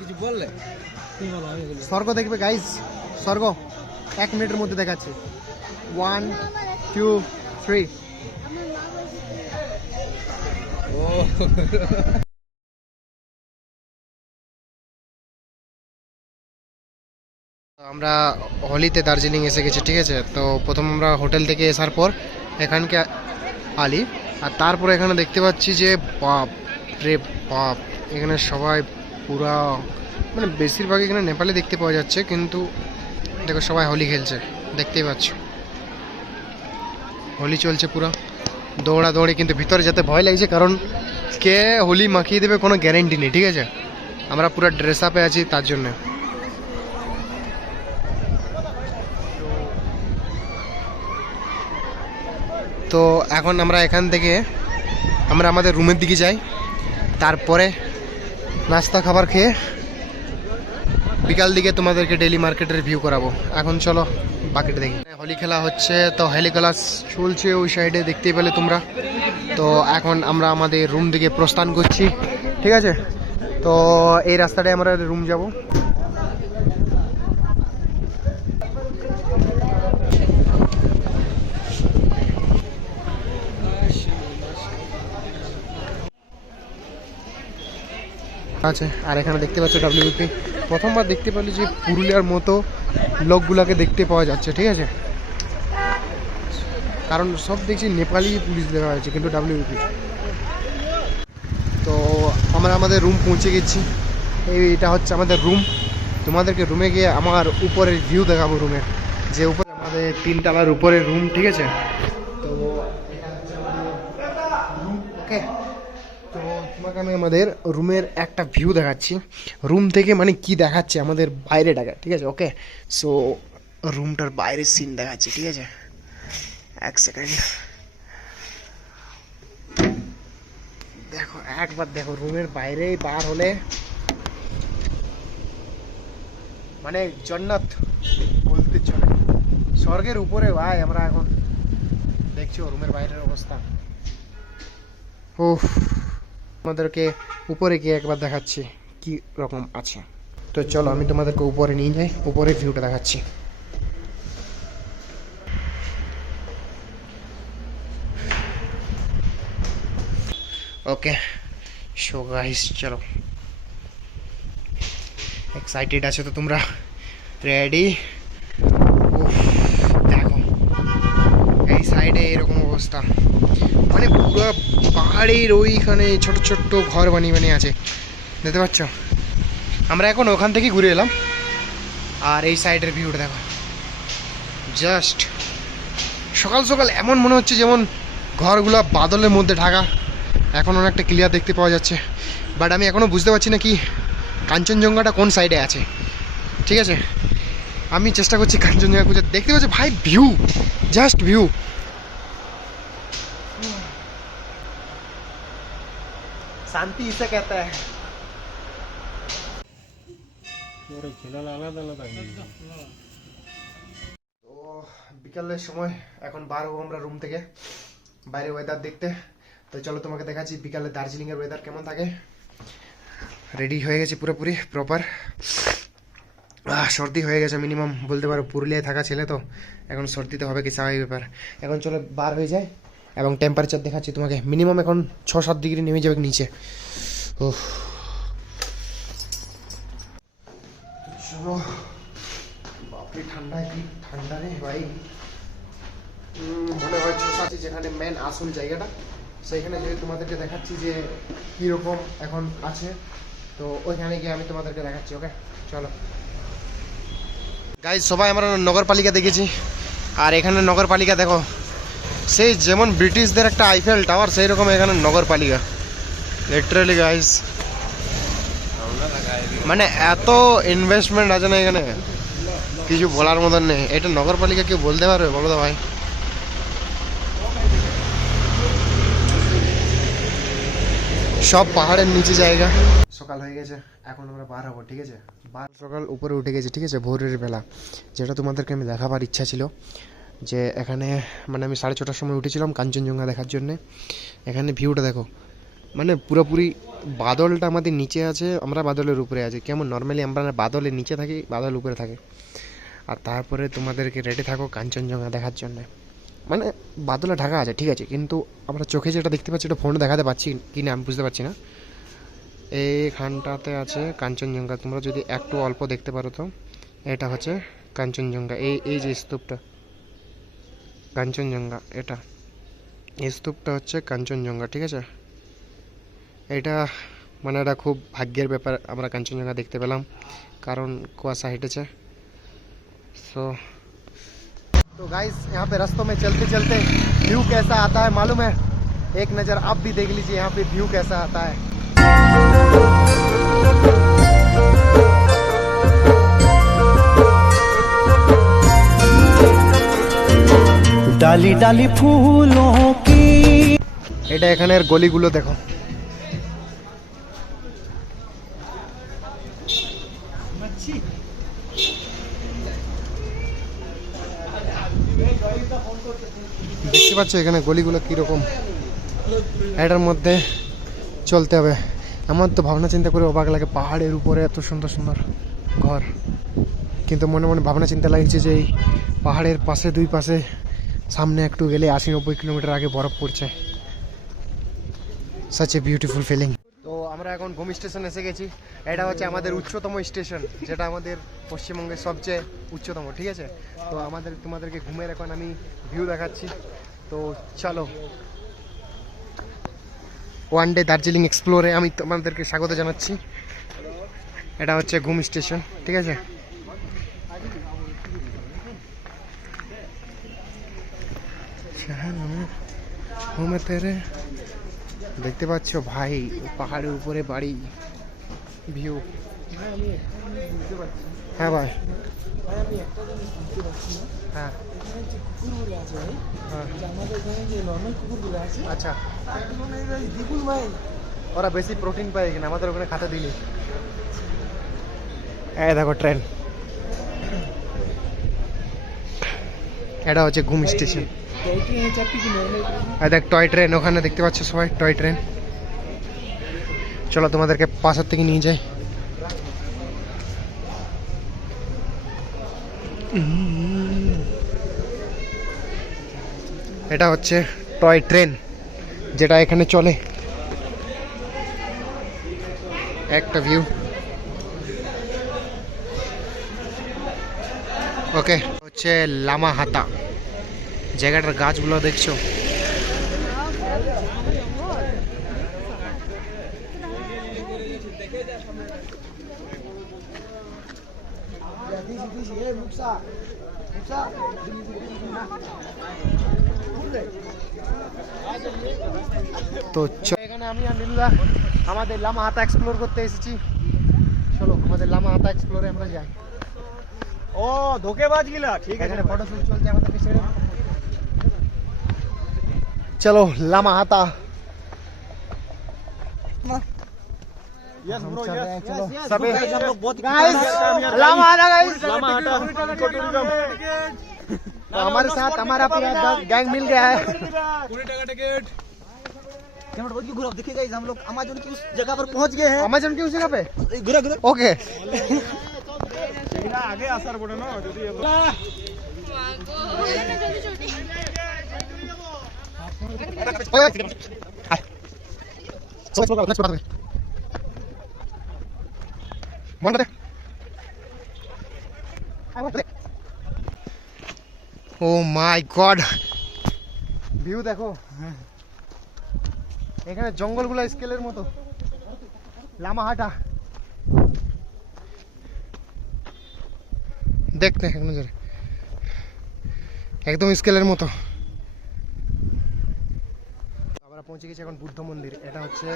কিছু বললে স্বর্গ দেখবে গাইস, স্বর্গ 1 মিনিটের মধ্যে দেখাচ্ছে। 1 2 3। ও আমরা হোলিতে দার্জিলিং এসে গেছি, ঠিক আছে। তো প্রথম আমরা হোটেল থেকে আসার পর এখানকে আলি, আর তারপর এখানে দেখতে পাচ্ছি যে বাপ রে বাপ, এখানে সবাই পুরা মানে বেশিরভাগ এখানে নেপালি দেখতে পাওয়া যাচ্ছে, কিন্তু দেখো সবাই হোলি খেলছে, দেখতেই পাচ্ছ হোলি চলছে পুরো দৌড়াদৌড়ি। কিন্তু ভিতরে যেতে ভয় লাগছে, কারণ কে হোলি মাখিয়ে দেবে কোনো গ্যারেন্টি নেই, ঠিক আছে। আমরা পুরো ড্রেস আপে আছি তার জন্য। তো এখন আমরা এখান থেকে আমরা আমাদের রুমের দিকে যাই, তারপরে নাস্তা খাবার খেয়ে বিকাল দিকে তোমাদেরকে ডেলি মার্কেটের ভিউ করাবো। এখন চলো বাকিটা দেখি। হোলি খেলা হচ্ছে, তো হোলি খেলা চলছে ওই সাইডে, দেখতেই পেলে তোমরা। তো এখন আমরা আমাদের রুম দিকে প্রস্থান করছি, ঠিক আছে। তো এই রাস্তাটায় আমরা রুম যাব। আছে আর এখানে দেখতে পাচ্ছ ডাব্লিউপি। প্রথমবার দেখতে পেলি যে পুরুলিয়ার মতো লোকগুলাকে দেখতে পাওয়া যাচ্ছে, ঠিক আছে। কারণ সব দেখছি নেপালি পুলিশ দেওয়া হয়েছে, কিন্তু ডাব্লিউপি। তো আমরা আমাদের রুম পৌঁছে গেছি। এইটা হচ্ছে আমাদের রুম। তোমাদেরকে রুমে গিয়ে আমার উপরের ভিউ দেখাবো, রুমের যে উপরে আমাদের 3 তলার উপরের রুম, ঠিক আছে। তো এটা হচ্ছে আমাদের রুম, ওকে। তো তোমাকে আমি আমাদের রুমের একটা ভিউ দেখাচ্ছি, রুম থেকে মানে কি দেখাচ্ছে আমাদের বাইরে ডাকা, ঠিক আছে। ওকে, সো রুমটার বাইরের সিন দেখাচ্ছি, ঠিক আছে। 1 সেকেন্ড, দেখো একবার দেখো রুমের বাইরে বার হলে মানে জান্নাত বলতে চলে, স্বর্গের উপরে ভাই। আমরা এখন দেখছো রুমের বাইরের অবস্থা। ওহ, আমাদেরকে উপরে গিয়ে একবার দেখাচ্ছি কি রকম আছে। তো চলো আমি তোমাদেরকে উপরে নিয়ে যাই, উপরের ভিউটা দেখাচ্ছি। ওকে সো গাইস, চলো। এক্সাইটেড আছো তো তোমরা? রেডি? দেখো এই সাইডে এরকম অবস্থা, মানে পুরো পাহাড়ের ওইখানে ছোট ছোট্ট ঘর বানিয়ে বানিয়ে আছে, দেখতে পাচ্ছ। আমরা এখন ওখান থেকে ঘুরে এলাম, আর এই সাইডের ভিউটা দেখো। জাস্ট সকাল সকাল এমন মনে হচ্ছে যেমন ঘরগুলো বাদলের মধ্যে ঢাকা। এখন অনেকটা ক্লিয়ার দেখতে পাওয়া যাচ্ছে, বাট আমি এখনও বুঝতে পারছি না কি কাঞ্চনজঙ্ঘাটা কোন সাইডে আছে, ঠিক আছে। আমি চেষ্টা করছি কাঞ্চনজঙ্ঘা খুঁজে। দেখতে পাচ্ছি ভাই ভিউ, জাস্ট ভিউ। শান্তি ইসে कहता है। তো বিকালের সময় এখন বার হবো আমরা রুম থেকে বাইরে ওয়েদার দেখতে। তো চলো তোমাকে দেখাচ্ছি বিকালে দার্জিলিংয়ের ওয়েদার কেমন থাকে। রেডি হয়ে গেছি পুরোপুরি প্রপার। সর্দি হয়ে গেছে মিনিমাম বলতে পারো, পুরুলিয়ায় থাকা ছেলে তো এখন সর্দিতে হবে কি স্বাভাবিক ব্যাপার। এখন চলো বার হয়ে যায় এবং টেম্পারেচার দেখাচ্ছি তোমাকে। মিনিমাম এখন 6-7 ডিগ্রি নেমে যাবে নিচে। ও চলো, বাপরে ঠান্ডা, কি ঠান্ডা রে ভাই। মনে হয় 6-7 যেখানে মেন আসল জায়গাটা, সেইখানে যদি তোমাদেরকে দেখাচ্ছি যে কীরকম এখন আছে। তো ওইখানে গিয়ে আমি তোমাদেরকে দেখাচ্ছি, ওকে চলো। গাইজ সবাই আমরা নগরপালিকা দেখেছি, আর এখানে নগরপালিকা দেখো সেই যেমন ব্রিটিশদের একটা আইফেল টাওয়ার, সেই রকম এখানে নগরপালিকা লিটারালি গাইজ। মানে এত ইনভেস্টমেন্ট আছে না এখানে, কিছু বলার মতন নেই। এটা নগরপালিকা কেউ বলতে পারবে বলো তো ভাই? সব পাহাড়ের নিচে জায়গা। সকাল হয়ে গেছে, এখন আমরা বার হবো, ঠিক আছে। সকাল উপরে উঠে গেছি, ঠিক আছে, ভোরের বেলা। যেটা তোমাদেরকে আমি দেখাবার ইচ্ছা ছিল, যে এখানে মানে আমি 6:30টার সময় উঠেছিলাম কাঞ্চনজঙ্ঘা দেখার জন্যে। এখানে ভিউটা দেখো, মানে পুরোপুরি বাদলটা আমাদের নিচে আছে, আমরা বাদলের উপরে আছি। কেমন নর্মালি আমরা বাদলের নিচে থাকি, বাদল উপরে থাকে। আর তারপরে তোমাদেরকে রেডি থাকো কাঞ্চনজঙ্ঘা দেখার জন্য। মানে বাদলে ঢাকা আছে ঠিক আছে, কিন্তু আমরা চোখে যেটা দেখতে পাচ্ছি, এটা ফোনে দেখাতে পাচ্ছি কি না আমি বুঝতে পারছি না। এইখানটাতে আছে কাঞ্চনজঙ্ঘা, তোমরা যদি একটু অল্প দেখতে পারো তো এটা হচ্ছে কাঞ্চনজঙ্ঘা। এই যে স্তূপটা কাঞ্চনজঙ্ঘা, এটা এই স্তূপটা হচ্ছে কাঞ্চনজঙ্ঘা ঠিক আছে। এটা মানে এটা খুব ভাগ্যের ব্যাপার, আমরা কাঞ্চনজঙ্ঘা দেখতে পেলাম, কারণ কুয়াশা হেঁটেছে। तो गाइस यहाँ पे रास्तों में चलते चलते व्यू कैसा आता है मालूम है? एक नज़र आप भी देख लीजिए यहाँ पे व्यू कैसा आता है। डाली डाली फूलों की এটা এখানের গলিগুলো দেখো, দেখতে পাচ্ছ এখানে গলিগুলো কীরকম। এটার মধ্যে চলতে হবে। আমার তো ভাবনা চিন্তা করে অবাক লাগে, পাহাড়ের উপরে এত সুন্দর সুন্দর ঘর, কিন্তু মনে মনে ভাবনা চিন্তা লাগছে যে এই পাহাড়ের পাশে দুই পাশে সামনে একটু গেলে 80-90 কিলোমিটার আগে বরফ পড়ছে। Such a beautiful feeling. তো আমরা এখন ঘুম স্টেশন এসে গেছি। এটা হচ্ছে আমাদের উচ্চতম স্টেশন, যেটা আমাদের পশ্চিমবঙ্গের সবচেয়ে উচ্চতম ঠিক আছে। তো তোমাদেরকে ঘুমের এখন আমি ভিউ দেখাচ্ছি। তো চলো, ওয়ান ডে দার্জিলিং এক্সপ্লোরে আমি তোমাদেরকে স্বাগত জানাচ্ছি। এটা হচ্ছে ঘুম স্টেশন ঠিক আছে। ঘুমে তেরে দেখতে পাচ্ছ ভাই পাহাড়ের উপরে বাড়ি ভিউ। হ্যাঁ ভাই, হ্যাঁ আচ্ছা, ওরা বেশি প্রোটিন পায় কিনা, আমাদের ওখানে খাতে দিলি। এই দেখো ট্রেন, এটা হচ্ছে ঘুম স্টেশন। দেখ টয় ট্রেন ওখানে দেখতে পাচ্ছ সবাই, টয় ট্রেন। চলো তোমাদেরকে পাশের থেকে নিয়ে যাই। এটা হচ্ছে টয় ট্রেন যেটা এখানে চলে। একটা ভিউ ওকে। হচ্ছে লামাহাতা, জায়গাটার গাছগুলো দেখছো। তো এখানে আমি আর নীলুদা আমাদের লামাহাতা এক্সপ্লোর করতে এসেছি। চলো আমাদের লামাহাতা এক্সপ্লোরে আমরা যাই। ও ধোকেবাজ গিলা ঠিক আছে, এখানে ফটো শুট চলছে আমাদের পিছনে। चलो लामाहाता। यस ब्रो यस चलो सभी हम लोग बहुत गाइस लामाहाता गाइस। तो हमारे साथ हमारा पूरा गैंग मिल गया है। पूरी टिकट कैमरा बहुत घुरा देखिए गाइस, हम लोग अमेज़न की उस जगह पर पहुंच गए हैं। अमेज़न की उस जगह पे घुरा घुरा ओके। आगे आसार पड़े ना যদি ও মাই গড, ভিউ দেখো। এখানে জঙ্গলগুলো স্কেলের মতো। লামাহাটা দেখতে একদম স্কেলের মতো। আমরা পৌঁছে গেছি এখন বুদ্ধ মন্দির। এটা হচ্ছে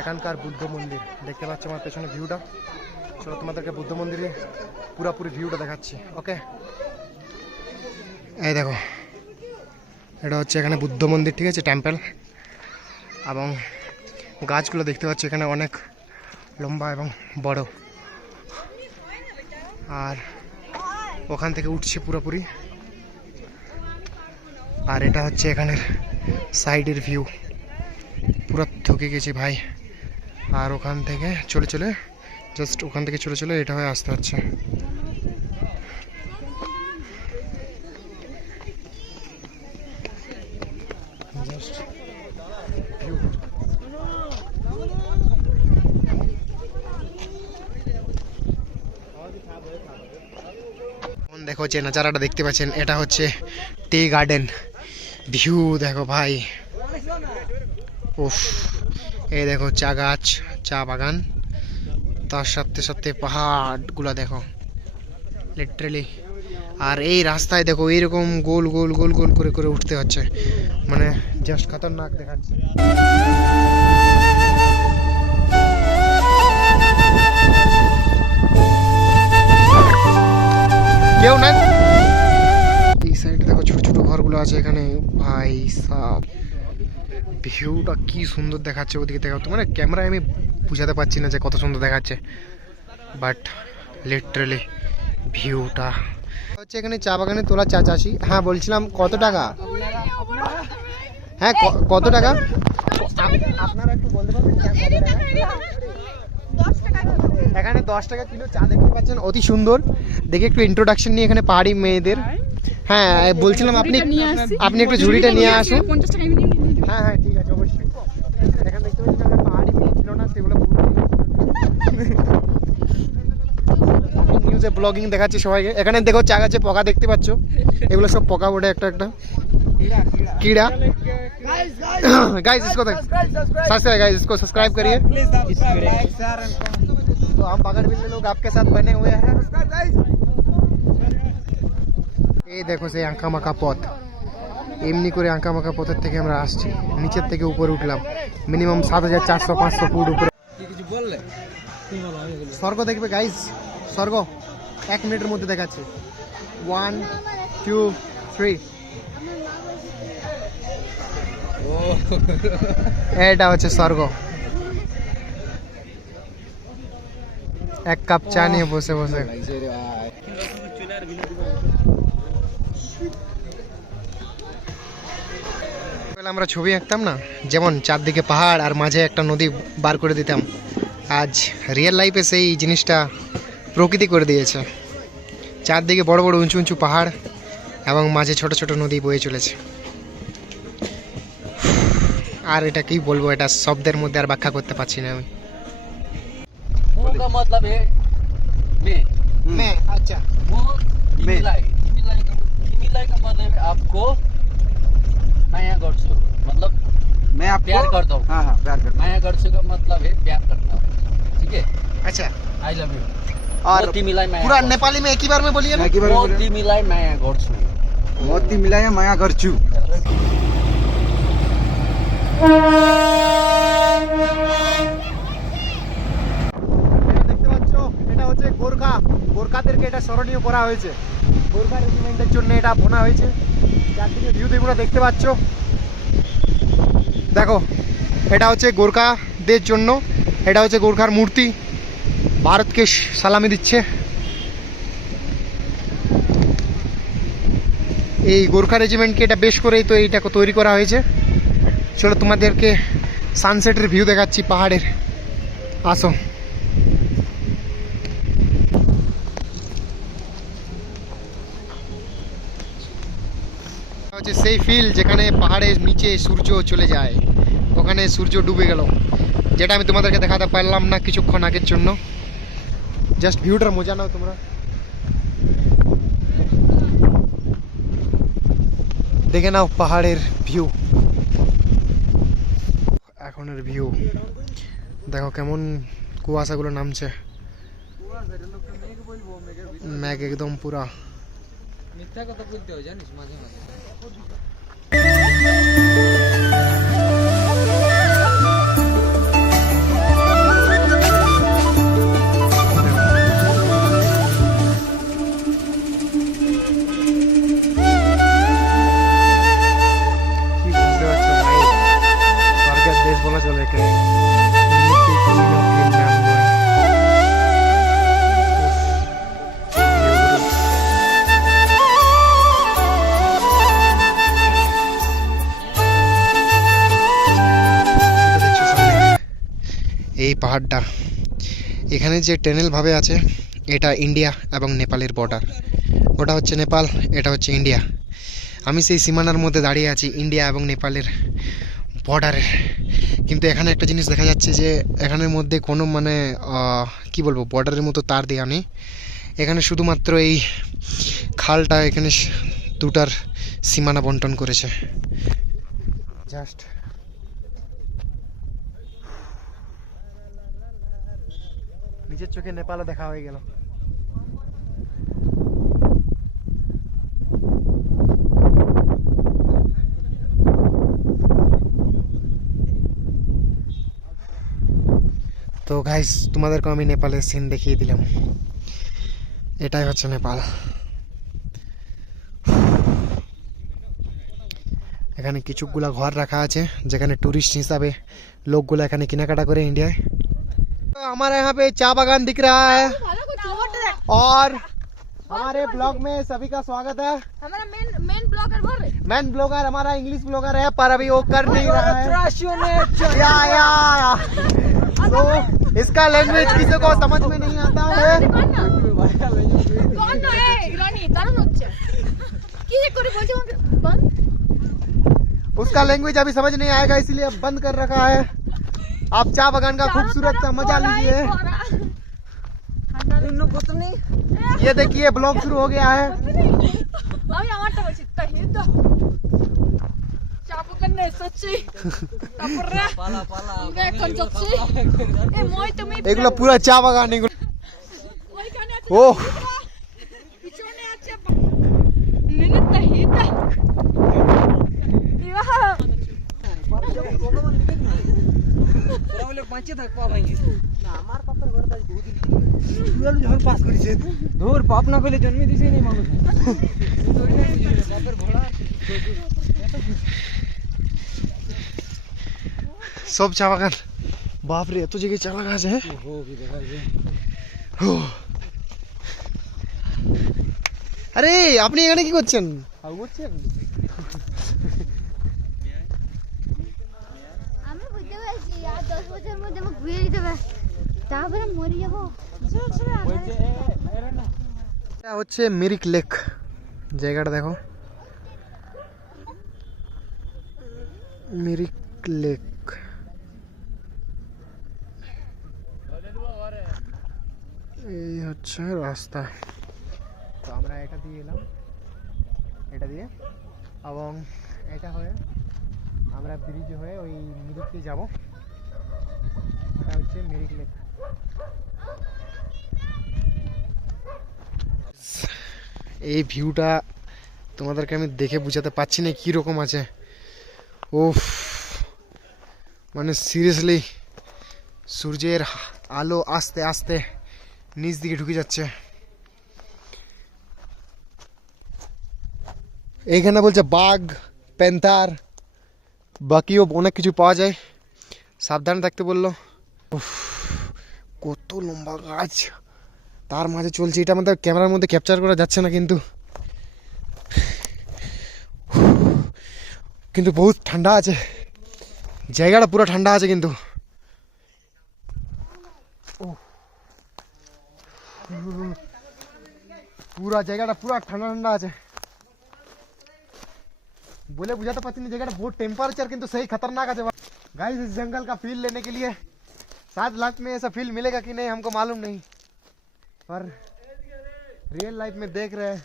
এখানকার বুদ্ধ মন্দির, দেখতে পাচ্ছ আমার পেছনে ভিউটা। চলো তোমাদেরকে বুদ্ধ মন্দিরে পুরোপুরি ভিউটা দেখাচ্ছি ওকে। এই দেখো এটা হচ্ছে এখানে বুদ্ধ মন্দির ঠিক আছে, টেম্পল। এবং গাছগুলো দেখতে পাচ্ছ এখানে অনেক লম্বা এবং বড়। আর ওখান থেকে উঠছে পুরোপুরি। আর এটা হচ্ছে এখানের সাইডের ভিউ, পুরো পুরো ঠকে গেছি ভাই। আর ওখান থেকে চলে চলে জাস্ট ওখান থেকে চলে চলে এটা হয়ে আসতে হচ্ছে। দেখো যে নাজারাটা দেখতে পাচ্ছেন এটা হচ্ছে টি গার্ডেন। ভিউ দেখো ভাই, উফ। এই দেখো চা গাছ, চা বাগান, তার সাথে সাথে পাহাড়গুলো দেখো লিটারালি। আর এই রাস্তায় দেখো এইরকম গোল গোল গোল গোল করে করে উঠতে হচ্ছে, মানে জাস্ট খতরনাক দেখাচ্ছে। কেউ না, এই সাইডে দেখো ছোট ছোট ঘরগুলো আছে এখানে। ভাই সাব, ভিউটা কি সুন্দর দেখাচ্ছে ওদিকে দেখো। মানে ক্যামেরায় আমি বুঝাতে পারছি না যে কত সুন্দর দেখাচ্ছে, বাট লিটারালি ভিউটা হচ্ছে। এখানে চা বাগানে তোলা চা চাষি। হ্যাঁ বলছিলাম কত টাকা? হ্যাঁ কত টাকা আপনারা একটু বলতে পারবেন? এখানে 10 টাকা কিলো চা দেখতে পাচ্ছেন, অতি সুন্দর দেখে। একটু ইন্ট্রোডাকশন নিয়ে এখানে পাহাড়ি মেয়েদের। হ্যাঁ বলছিলাম আপনি একটু ঝুড়িটা নিয়ে আসুন। হ্যাঁ হ্যাঁ ঠিক আছে, অবশ্যই। এখানে দেখতে পাচ্ছি আমরা পাহাড়ি মেয়ে ছিল না, সেগুলো নিউজে ব্লগিং দেখাচ্ছে সবাইকে। এখানে দেখো চা গাছে পোকা দেখতে পাচ্ছ, এগুলো সব পোকা ওঠে একটা একটা कीड़ा। गाइस इसको सब्सक्राइब, गाइस इसको सब्सक्राइब करिए। तो हम बगड़ बिल्ले लोग आपके साथ बने हुए हैं। এই দেখো সেই আঁকা মাকা পথ, এমনি করে আঁকা মাকা পথের থেকে আমরা আসছি, নিচের থেকে উপরে উঠলাম মিনিমাম 7400-500 ফুট উপরে। কিছু বললে স্বর্গ দেখবে গাইস, স্বর্গ 1 মিনিটের মধ্যে দেখাচ্ছে। 1 2 3। এটা হচ্ছে স্বর্গ। এক কাপ চা নিয়ে বসে বসে। আমরা ছবি আঁকতাম না, যেমন চারদিকে পাহাড় আর মাঝে একটা নদী বার করে দিতাম, আজ রিয়েল লাইফে সেই জিনিসটা প্রকৃতি করে দিয়েছে। চারদিকে বড় বড় উঁচু উঁচু পাহাড় এবং মাঝে ছোট ছোট নদী বয়ে চলেছে। আর এটা কি বলবো, এটা শব্দের মধ্যে আর ব্যাখ্যা করতে পারছি না আমি। मतलब है मैं अच्छा वो मिलाई का मतलब है आपको माया गर्छु, मतलब मैं आपको प्यार करता हूँ। हाँ हाँ प्यार करता हूँ। माया गर्छु का मतलब है प्यार करता हूँ, ठीक है? अच्छा आई लव यू। और तिमीलाई माया पूरा नेपाली में एक ही बार में बोलिए ना। तिमीलाई माया गर्छु, तिमीलाई माया गर्छु। দেখতে পাচ্ছ এটা হচ্ছে গোর্খা, গোর্খাদেরকে এটা স্মরণীয় করা হয়েছে, গোর্খা রেজিমেন্টের জন্য এটা বোনা হয়েছে। চারদিকে ভিউ তোমরা দেখতে পাচ্ছ, দেখো এটা হচ্ছে গোর্খাদের জন্য, এটা হচ্ছে গোর্খার মূর্তি, ভারতকে সালামি দিচ্ছে। এই গোর্খা রেজিমেন্টকে এটা বেশ করেই তো এইটা তৈরি করা হয়েছে। চলো তোমাদেরকে সানসেটের ভিউ দেখাচ্ছি পাহাড়ের, আসো। হচ্ছে সেই ফিল্ড যেখানে পাহাড়ের নিচে সূর্য চলে যায়, ওখানে সূর্য ডুবে গেল, যেটা আমি তোমাদেরকে দেখাতে পারলাম না কিছুক্ষণ আগের জন্য। জাস্ট ভিউটার মজা নাও তোমরা, দেখে নাও পাহাড়ের ভিউ। এখনের ভিউ দেখো কেমন কুয়াশাগুলো নামছে, মেঘ একদম পুরা। মিথ্যা কথা বলতে হয় জানিস মাঝে মাঝে। এই পাহাড়টা এখানে যে টানেল ভাবে আছে, এটা ইন্ডিয়া এবং নেপালের বর্ডার। ওটা হচ্ছে নেপাল, এটা হচ্ছে ইন্ডিয়া। আমি সেই সীমানার মধ্যে দাঁড়িয়ে আছি, ইন্ডিয়া এবং নেপালের বর্ডারে। কিন্তু এখানে একটা জিনিস দেখা যাচ্ছে যে এখানের মধ্যে কোনো মানে কি বলবো, বর্ডারের মতো তার দেওয়া নেই। এখানে শুধুমাত্র এই খালটা এখানে দুটার সীমানা বন্টন করেছে। জাস্ট নিজের চোখে নেপালও দেখা হয়ে গেল। তো গাইস, তোমাদেরকে আমি নেপালের সিন দেখিয়ে দিলাম। এটাই হচ্ছে নেপাল। এখানে কিছুগুলা ঘর রাখা আছে যেখানে टूरिस्ट हिसाबे लोगগুলো এখানে কেনাকাটা করে इंडिया। तो हमारे यहाँ पे चाय बागान दिख रहा है और हमारे ब्लॉग में सभी का स्वागत है। हमारा मेन ब्लॉगर हमारा इंग्लिश ब्लॉगर है, पर अभी वो कर नहीं रहा है। या तो इसका लैंग्वेज किसी को समझ में नहीं आता है। उसका लैंग्वेज अभी समझ नहीं आएगा, इसलिए अब बंद कर रखा है। आप चाय बागान का खूबसूरत सा मजा लीजिए। ये देखिए ब्लॉग शुरू हो गया है। এগুলো পুরো চা বাগান এগুলো। ও ধুর পাপ না পেলে জন্মে দিছে নেই মানুষ। সব চা বাগান। বাপরে, এত জায়গায় চা বাগান আছে। আরে আপনি এখানে কি করছেন? আমি বুঝতে পারছি আর 10 বছরের মধ্যে আমি ঘুরে দিতে পারবো, তারপরে মরে যাবো। এটা হচ্ছে মিরিক লেক। জায়গাটা দেখো, মিরিক লেক। এই হচ্ছে রাস্তা। তো আমরা এটা দিয়ে এলাম, এটা দিয়ে, এবং এটা হয়ে আমরা ব্রিজ হয়ে ওই মিরিক দিয়ে যাবো। এটা হচ্ছে মিরিক লেক। এই ভিউটা তোমাদেরকে আমি দেখে বুঝাতে পারছি না কীরকম আছে। ওফ, মানে সিরিয়াসলি সূর্যের আলো আস্তে আস্তে নিচ দিকে ঢুকে যাচ্ছে। এইখানে বলছে বাঘ, প্যান্থার, বাকিও অনেক কিছু পাওয়া যায়, সাবধানে থাকতে বললো। উফ, কত লম্বা গাছ, তার মাঝে চলছে। এটা আমাদের ক্যামেরার মধ্যে ক্যাপচার করা যাচ্ছে না, কিন্তু বহুত ঠান্ডা আছে জায়গাটা, পুরো ঠান্ডা আছে কিন্তু। পুরা জায়গাটা পুরা ঠান্ডা ঠান্ডा আছে, बोले बुझाते पाती नहीं। जगह बहुत टेम्परेचर किंतु सही खतरनाक है गाइस। इस जंगल का फील लेने के लिए शायद लाइफ में ऐसा फील मिलेगा कि नहीं हमको मालूम नहीं, पर रियल लाइफ में देख रहे हैं।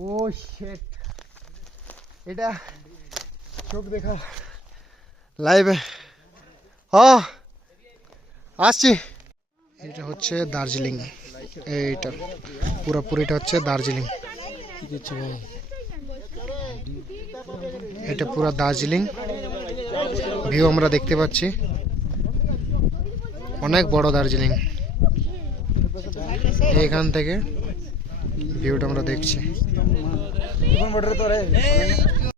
ओ शिट, এটা চোখ দেখা লাইভ। হ্যাঁ আসছি। এটা হচ্ছে দার্জিলিং। এইটা পুরোপুরিটা হচ্ছে দার্জিলিং। এটা পুরো দার্জিলিং ভিউ আমরা দেখতে পাচ্ছি। অনেক বড় দার্জিলিং। এখান থেকে ভিউটা আমরা দেখছি।